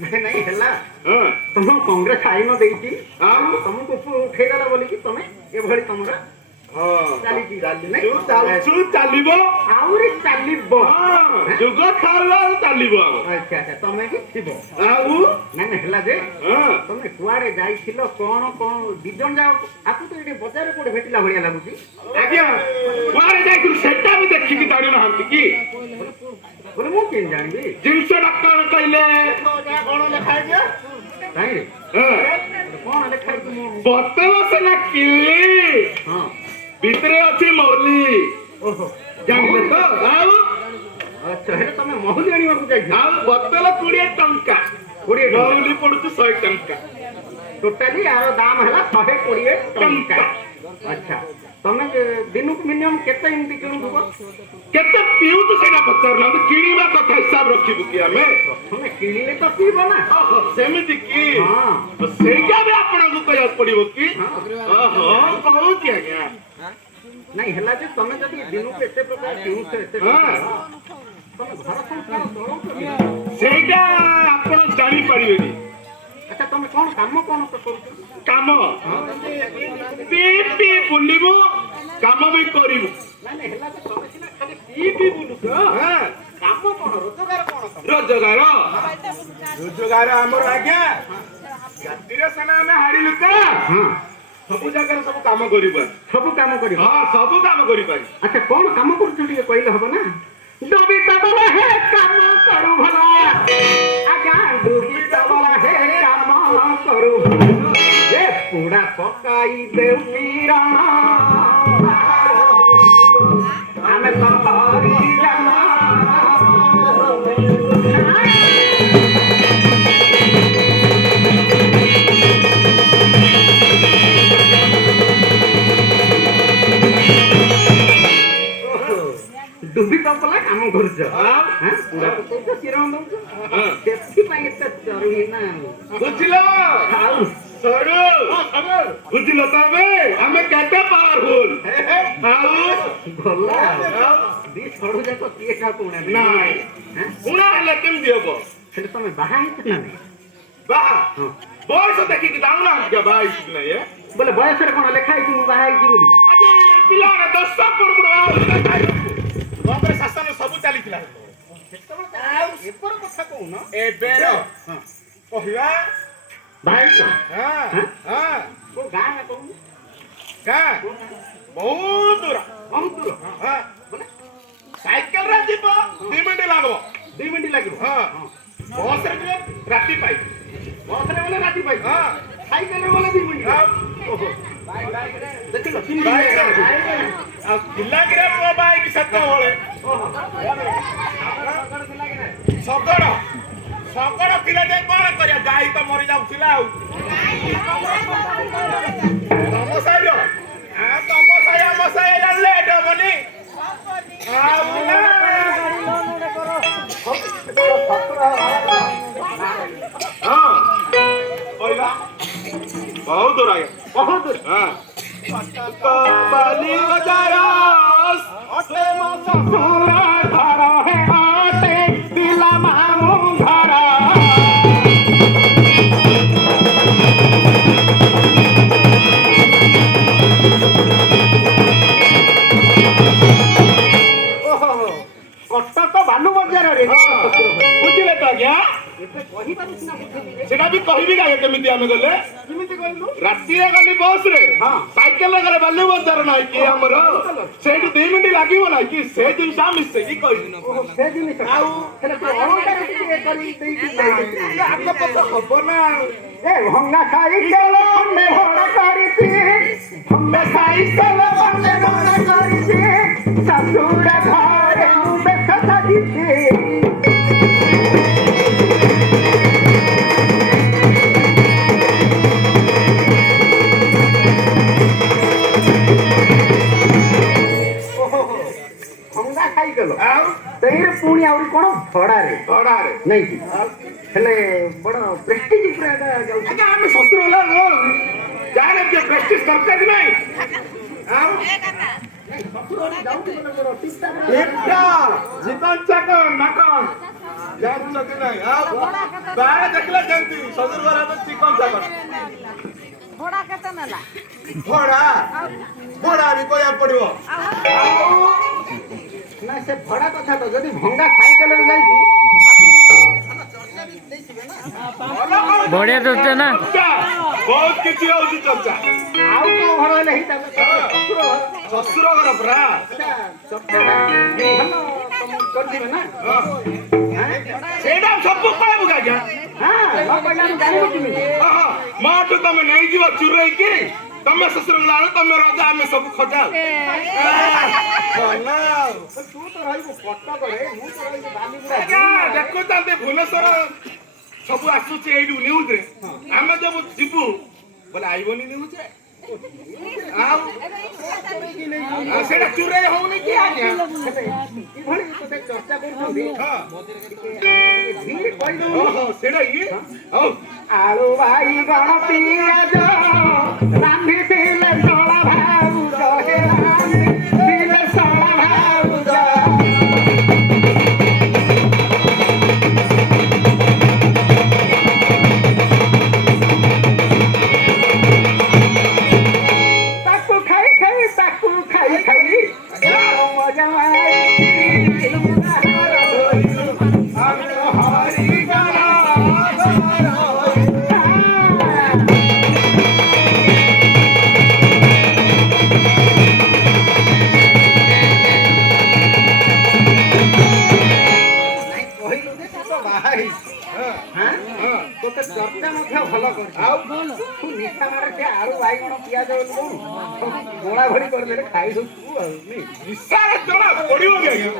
नहीं है तुम कांग्रेस आईन देती तुमको उठेदेला बोल कि तुम ये तुम जुग चलो अच्छा अच्छा तुम भी थी ना जे तुम कुआड़े जाइल कौन कौन दिजन जाओ आपको तो ये बजार कोड़े भेटिला भाया लगुच आज्ञा कुआड़े जाइल सेटा भी देखिकी जानी ना कि बोले मु केन जानबी जिनसटा कौन कहले कौन लिखा है काई रे कौन लिखा है बतल से ना किल्ली हां भितरे अछि मौली ओहो जानले तो आउ अच्छा है तुम मौली आनिवा को जाई आउ बतल 20 टंका 20 मौली पड़ुछ 100 टंका टोटली यार दाम है 120 टंका अच्छा तुम दिन को मिनिमम केते इनती किणुबो केते पिउ तो सेना पत्थर ना किणीबा कथा हिसाब रखिबु कि हमें तुम किणीले तो पीबो ना ओहो सेमिति की हां तो सेटा भी आपन को कया पड़िबो कि ओहो कहू कि आज्ञा नहीं हला जे तुम जदी दिन को एते प्रकार किणु से एते तुम घर संसार चलो सेटा आपन जानि परिबेनी अच्छा तुम कौन काम कौन तो करू काम पीपी बुलिबो काम भी करिबो नहीं हला तो तुम सिना खाली पीपी बुलु हां काम कौन रोजगार हमर आज्ञा जातिरे सेना में हाड़ी लुका हां सब जगह सब काम करिबो हां सब काम करि पारी अच्छा कौन काम करू ठीक कहले हबो ना डूबी तबला है काम करू भला आज्ञा डूबी तबला है काम करू ये पूरा पकाई देव पीरा हमें संभारी जाना डुबी तबला काम करूछ हां पूरा तो किरण दउछ सेफ्टी ପାଇଁ ଏତେ ଜरूरी ନା बुझलो खाऊ सरू बुझलो तबे हमें केते पावरफुल आउ भला दी छोड़ू जाको किए का कोना नाही उना हले केम दियबो से तमे बाहा हित ना बाहा बयस देखि कि दाउना क्या बाहा हित ना ये बोले बयस रे कोन लेखा है कि मु बाहा हित बोली अबे पिला रे 10 पड़ कांग्रेस शासन सब चलीथिला एपर कथा कहू न ए बेरो कहिया भाई का हां हां को गां में कहू का बहुत दूर हां बोले साइकिल रे जीव 2 मिनिट लागबो 2 मिनिट लागबो हां बस रे जीव राती पाई बस रे बोले राती पाई हां साइकिल रे बोले 2 मिनिट ओहो देखिलो 3 मिनिट आ किला गिरा को बाइक सत्ता होले सगड़ सगड़ पिला जे कोन करिया गाई तो मरि जाउथिला आउ तम साइड आ तम साइड हम साइड लेट होबनी आउ ना हां ओइला बहुत दूर आया बहुत दूर हां तो बाली बजारस अठे मासा सोला धारा है आटे दिला मामू धारा ओहो कटक बालू बजार रे बुझिले तो आज्ञा एते कहि पारु सिना बुझिले सेटा भी कहबी का केमिति हमें गले किमिति कहलु राती रे गली बस रे हां साइकिल रे गले बालू बजार नाही कि हमर सेठ 2 मिनिट लागिवो नाही कि से दिन सामिस से की कहि ओहो से जिनिस आउ हेले तो अलंकार के करी देई आपका पता खबर ना ए भंगा साइकिल में घोड़ा करी थी भंगा साइकिल में घोड़ा करी थी ससुर घरे मुबे सजी थी पुणी आउरी कोन भड़ा रे नहीं की हेले बड़ प्रेस्टीज प्रेदा जाउ अच्छा हम शस्त्र होला जाने के प्रेस्टीज करते कि नहीं आओ शस्त्र जाउ के बड़ टिस्ता एकटा जीवन चक नाकन ଜାଣିଛ କି ନାହିଁ ବାହାରେ ଦେଖିଲେ ଯେମିତି ଶ୍ୱଶୁର ଘର ଚିକନ ଚାକର ଭଡ଼ା କେତେ ନେଲା? ଭଡ଼ା ଭଡ଼ା ବି କହିବାକୁ ପଡିବ। ନା ସେ ଭଡ଼ା କଥା ତ ଯଦି ଭଙ୍ଗା ସାଇକେଲରେ ଯାଇଛି ବଢିଆ ଚର୍ଚ୍ଚା ନା ବହୁତ କିଛି ହଉଛି ଚର୍ଚ୍ଚା। ଆଉ କୋଉ ଘର ହେଲେ ହେଇଥାନ୍ତା ଶ୍ୱଶୁର ଘର ପୁରା କରିଥିବେ ନା ସେଇଟା ସବୁ କହିବୁ ଆଜ୍ଞା। ମାଠୁ ତମେ ନେଇଯିବ ଚୁରେଇକି ତମେ ଶ୍ୱଶୁର ଗଲା ତମେ ରଜା ଆମେ ସବୁ ଖଜାଉ। ତୁ ତ ରହିବୁ କଟକରେ ମୁଁ ତ ରହିବି ବାଲିଗୁଡ଼ା। ଦେଖୁଛନ୍ତି ଭୁବନେଶ୍ୱର ସବୁ ଆସୁଛି ଏଇଠୁ ନ୍ୟୁଜରେ ଆମେ ଯୋଉ ଯିବୁ ବୋଲେ ଆଇବନି ନ୍ୟୁଜରେ ଆଉ ସେଇଟା ଚୁରେଇ ହଉନି କି ଆଜ୍ଞା କିଭଳି ତୋତେ ଚର୍ଚ୍ଚା କରୁଛନ୍ତି ସେଇଟା ଇଏ ହଉ ଆଳୁ ବାଇଗଣ ପିଆଜ ରାନ୍ଧିଥିଲେ ଶଳା ଭାଉଜ ହେ ରାନ୍ଧିଥିଲେ ଶଳା ଭାଉଜ। ତାକୁ ଖାଇ ଖାଇ ମଜା ତୋତେ ଚର୍ଚ୍ଚା ମଧ୍ୟ ଭଲ କରୁଛି। ଆଉ ତୁ ନିଶା ମାରେ ସେ ଆଳୁ ବାଇଗଣ ପିଆଜ ଗୋଳା ଭଳି କରିଦେଲେ ଖାଇଦଉଛୁ ଆଉ ନିଶାରେ ଜଣା ପଡିବନି ଆଜ୍ଞା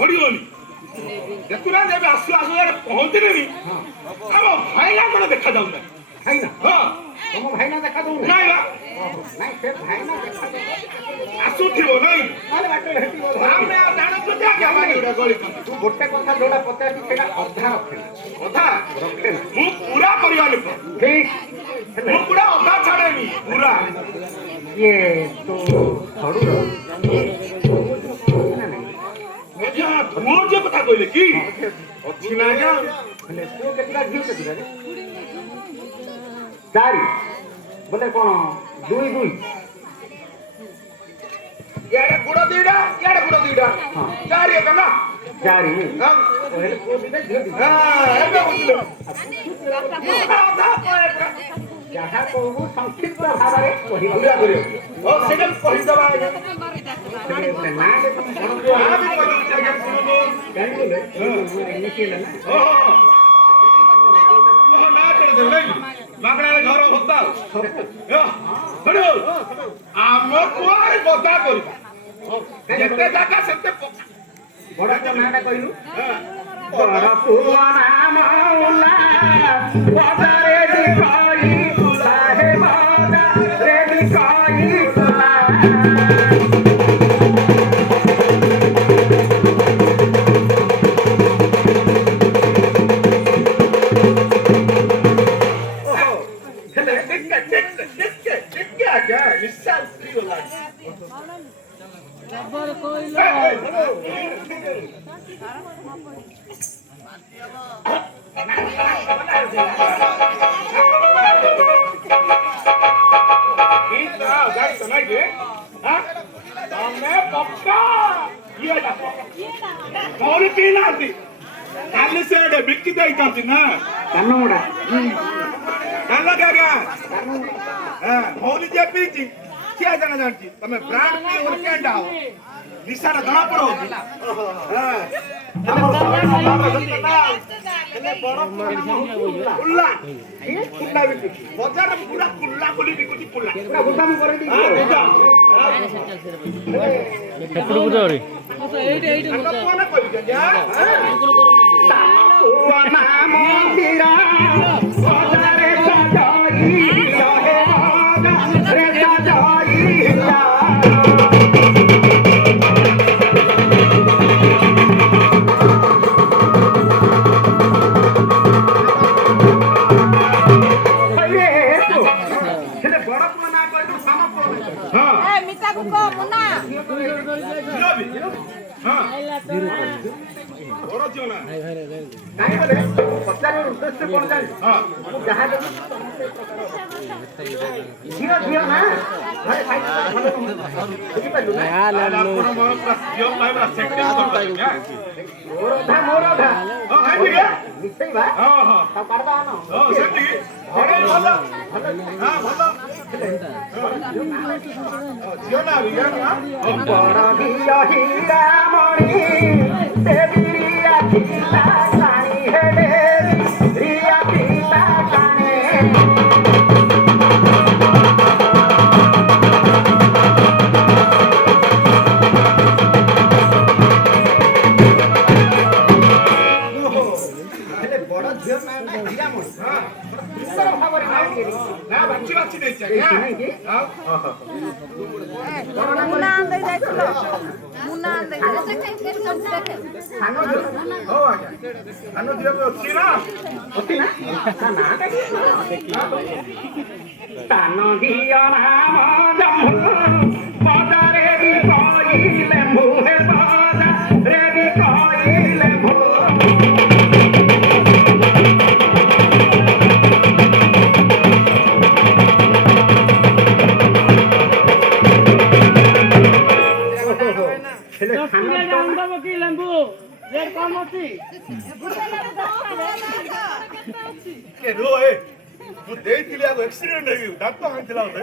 ପଡିବନି। ଦେଖୁନାହାନ୍ତି ଏବେ ଆସୁ ଆସୁ ପହଞ୍ଚିଲେନି ଆମ ଭାଇନା କଣ ଦେଖାଯାଉନି ଭାଇନା ହଁ ତମ ଭାଇନା ଦେଖା ଦଉନି ନାଇଁ ବା ନାଇଁ ସେ ଭାଇନା ଦେଖା ଆସୁଥିବ ନାଇଁ ନହେଲେ ବାଟରେ ଭେଟିବ ଆମେ ଆଉ ଜାଣୁଛନ୍ତି ଆଜ୍ଞା ବାଲିଗୁଡା ଗଳିଛନ୍ତି। ତୁ ଗୋଟେ କଥା ଯୋଉଟା ପଚାରିଛୁ ସେଇଟା ଅଧା ରଖେ ଅଧା ରଖେ ମୁଁ ପୁରା କରିବା ଲୋକ ଠିକ ମୁଁ ପୁରା ଅଧା ଛାଡେନି ପୁରା ଇଏ ତୁ ଛଡୁର ଆଜ୍ଞା ପୁଅ ଯେ କଥା କହିଲେ କି ଅଛି ନା ଆଜ୍ଞା ହେଲେ ତୁ କେତେଟା ଝିଅ କେତେଟା ଚାରି ବୋଲେ କଣ ଦୁଇ ଦୁଇ ଇଆଡେ ଗୁଡ ଦିଟା ଇଆଡେ ଗୁଡ ଦିଟା ଚାରି ଏକ ନା ଚାରି ହଁ ହେଲେ ପୁଅ ଦିଟା ଝିଅ ଦିଟା ଏବେ ବୁଝିଲ ଯାହା କହୁ ସଂକ୍ଷିପ୍ତ ଭାବରେ କହିବାକୁ ପୁରା କରିବା ହଉ ସେଇଟା କହିଦେବା ଆଜ୍ଞା ନା ତମେ ଯାହା ବି କହିଦେଉଛି ଆଜ୍ଞା ଶୁଣନ୍ତୁ ଜାଣିଲେ ଏମିତି ହେଲା ନା ନା ଚଳେଇ ନାଇଁ ମାଗଣାରେ ଘର ଭତ୍ତା ଆମ ପୁଅ ବଦା କରିବା ଯେତେ ଜାଗା ସେତେ ବଡ ପୁଅ ନାଁଟା କହିଲୁ ବଡ ପୁଅ ନାମ ବଦାରେ କହିଲା ହେ ବଦାରେ କହିଲା କାଲି ସେ ବିକି ଦେଇଛନ୍ତି ନା କାନମୁଡା ଜାଣିଲ କି ଆଜ୍ଞା ମୌଲି ଯିଏ ପିଇଛି କିଏ ଜାଣା ଜାଣିଛି ତମେ ବ୍ରାଣ୍ଡ ପିଇ ଗୋଟେ କେନ୍ଟା ହବ ନିଶାଟା ଜଣା ପଡୁଛି ବଜାରରେ ପୁରା କୁଲା କୁଲି ବିକୁଛି କୁଲା ଗୁଦାମ କରି ସେପଟକୁ ଧରି ବଡ ଝିଅ ନା ପଚାରିବାର ଉଦ୍ଦେଶ୍ୟ କଣ ଜାଣିଛୁ? ମୁଁ ଯାହା ଦେବି ଝିଅ ଝିଅ ନା ଘରେ ଖାଇକି ଭଲ ବୁଝିପାରିଲୁ ନା? ମୋର ଅଧା ମିଶେଇବା ତା କାଢବା ଆଣ ବଡ଼ ଝିଅ ହୀରାମଣି ଦେବୀରିଆ ଥିଲା କାଣି ହେଲେ ରିଆ ଥିଲା କାଣେ ହେଲେ ବଡ଼ ଝିଅ ନା ହୀରାମଣି ସୁନ୍ଦର ଭାବରେ ନା ବାଛି ବାଛି ଦେଇଛି ମୁନା ଦେଇ ଯାଇଥିଲ ମୁନା ଦେଇ ସାନ ଝିଅ ହଉ ଆଜ୍ଞା ସାନ ଝିଅ ବି ଅଛି ନା ଅଛି ନା ତା ନାଁଟା କି? ସାନ ଝିଅ ନାମ ଜମ୍ଭୁ ପଦାରେ ବି କହିଲେ ମୁହେ ପଦାରେ ବି କହିଲେ ଭୁ ହେଲେ ସାନ କେ ରୋ ଏ ମୁଁ ଦେଇଥିଲି ଆଗ ଆକ୍ସିଡେଣ୍ଟ ହେଇଗଲା ଡାକ୍ତର ଆଣିଥିଲା ବୋଧେ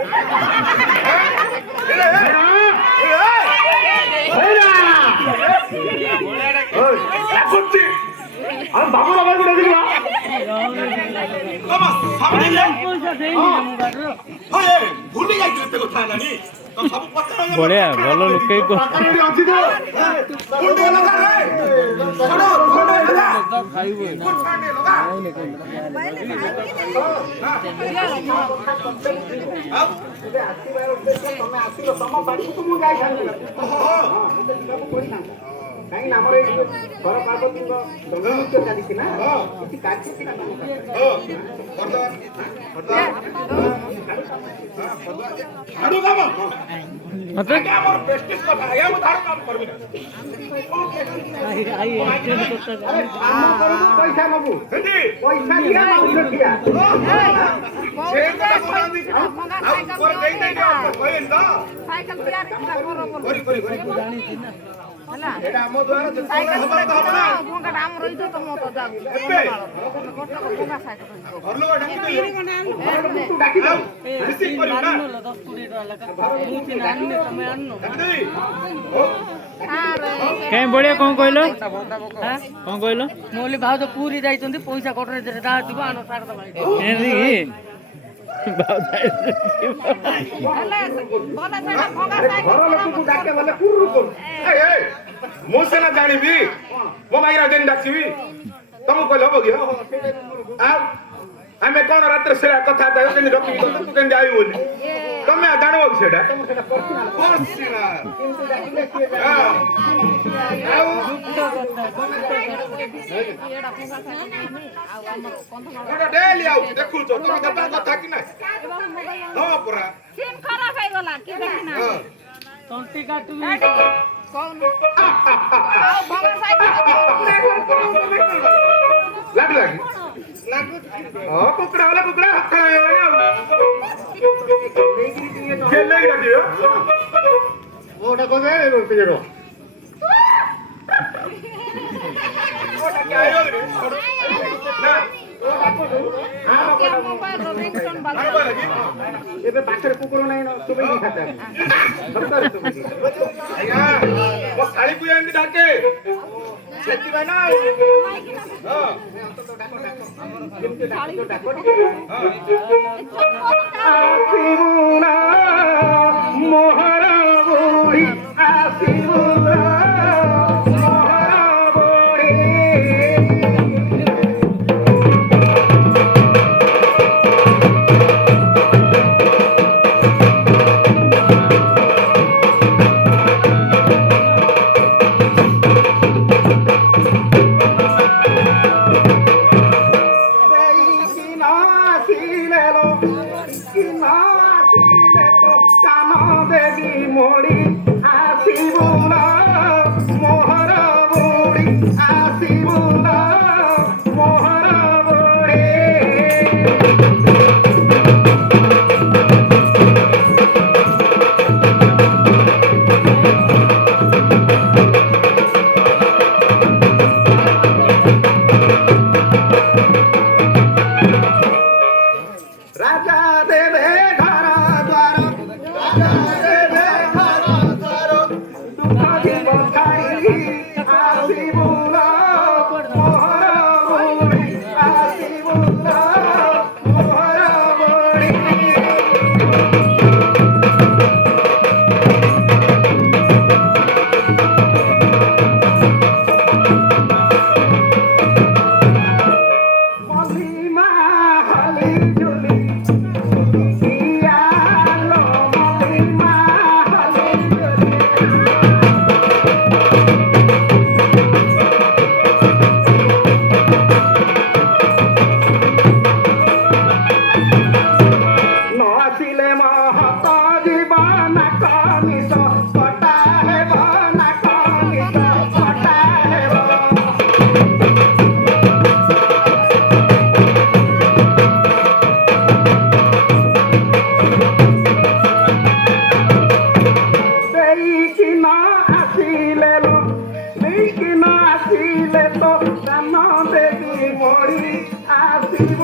ଆଉ ବାବୁର ଭାଇ ଗୋଟେ ଦେଖିବା ଭୁଲି ଯାଇଥିଲି ଏତେ କଥା ହେଲାନି ବଢିଆ ଭଲ ଲୁକେଇ ଅଛି ତ ଆସିବାର ଉଦ୍ଦେଶ୍ୟ ତମେ ଆସିଲ ତମ ପାଖକୁ ମୁଁ ଯାଇଥାନ୍ତି ସବୁ କରିଥାନ୍ତା କାହିଁକି ଆମର ଏଇ ଘର ପାର୍ବତୀଙ୍କ ଦଣ୍ଡନୃତ୍ୟ ଚାଲିଛି ନା କିଛି କାର୍ଯ୍ୟ ଥିଲା ତମ ମତେ ଆମର ପ୍ରେଷ୍ଟିଜ କଥା ଆଜ୍ଞା ମୁଁ ଧାର କାମ କରିବି ନା କାମ କରିବୁ ପଇସା ନବୁ ସେଠି ପଇସା ଦିଆ ମାଉସ ଠିଆ ସେ କଥା କହୁନାହାନ୍ତି ଆଉ ପରେ ଦେଇ ଦେଇ କହିବେନି ତ ସାଇକେଲ ତିଆରି କର କରି ହେଲା ଏଇଟା ଆମ ଦ୍ୱାରା ଯେତେବେଳେ ହବ ତ ହବ ନା ଭଙ୍ଗା ଆମ ରହିଛ ତ ମତ ଯାଉ ଏବେ ଭଙ୍ଗା ସାଇକେଲ ଘର ଲୋକ ଡାକିଦେବେ ତୁ ଡାକି ଦଉ ରିସିଭ କରିବୁ ନା ଡାକିଦେବି କାଇଁ ବଢିଆ କଣ କହିଲ କଣ କହିଲ मोली भाव तो पूरी जाइछन्ती पैसा कटरे दा दिबो आनो सार दबाई ଏମିତି କି ହେଲା ଭଲ ସାଇକେଲ ଭଙ୍ଗା ଘର ସାଇକେଲ ଲୋକକୁ ଡାକେ ଗଲେ କୁରୁ କରୁ ମୁଁ ସିନା ଜାଣିବି ମୋ ଭାଇରା ଯେନ୍ ଡାକିବି ତମକୁ କହିଲେ ହବ କି ଆଉ ଆମେ କଣ ରାତିରେ ସେଟା କଥା କେମିତି ରଖିବି ତୁ କେମିତି ଯାଇ ବୋଲି ତମେ ଜାଣିବ କି ସେଟା ଡେଲି ଆଉଛି ଦେଖୁଛ ତମେ ଦେବା କଥା କି ନାହିଁ ହଁ ପରା ସିମ୍ ଖରାପ ହେଇଗଲା କି ଦେଖିନା तंती काटू କହୁନ ଆଉ ଭଙ୍ଗା ସାଇକେଲ ଲାଗି ଲାଗି ହଁ କୁକୁଡ଼ା ହେଲା କୁକୁଡ଼ା ହାତ ଜେଲେଇ ଡାକିବ ଓଟା କବେ ପିଜେର ମୋବାଇଲ ରିଂଟୋନ ବାଲା ଏବେ ପାଖରେ କୁକୁର ନାହିଁ ତୁମେ ହିଁ ଖାତା ଆଜ୍ଞା ମୋ ଶାଳୀକୁ ଏମିତି ଡାକେ ସେଥିପାଇଁ ନା ଆସିବୁ ନା ମୋହର ବୁଢ଼ୀ ଆସିବୁ ନା ମୋହର ବୁଢ଼ୀ মোড়ি আসিবু না মোহর বুড়ি আসিবু না রাজা দেবে ঘর দ্বার রাজা দেবে ঘর দ্বার দুঃখ দিব ছাই আসিব মোহর বড়ি আসিব মোহর বড়ি মলিমা হলি ঝুলি ইয়ালো মলিমা হলি ঝুলি ন আসিলে মহত জীবন কমিস কটা হেব না কমিস কটা হেব দেইকি না আসিলে তো রাম দেবী মরি আসিব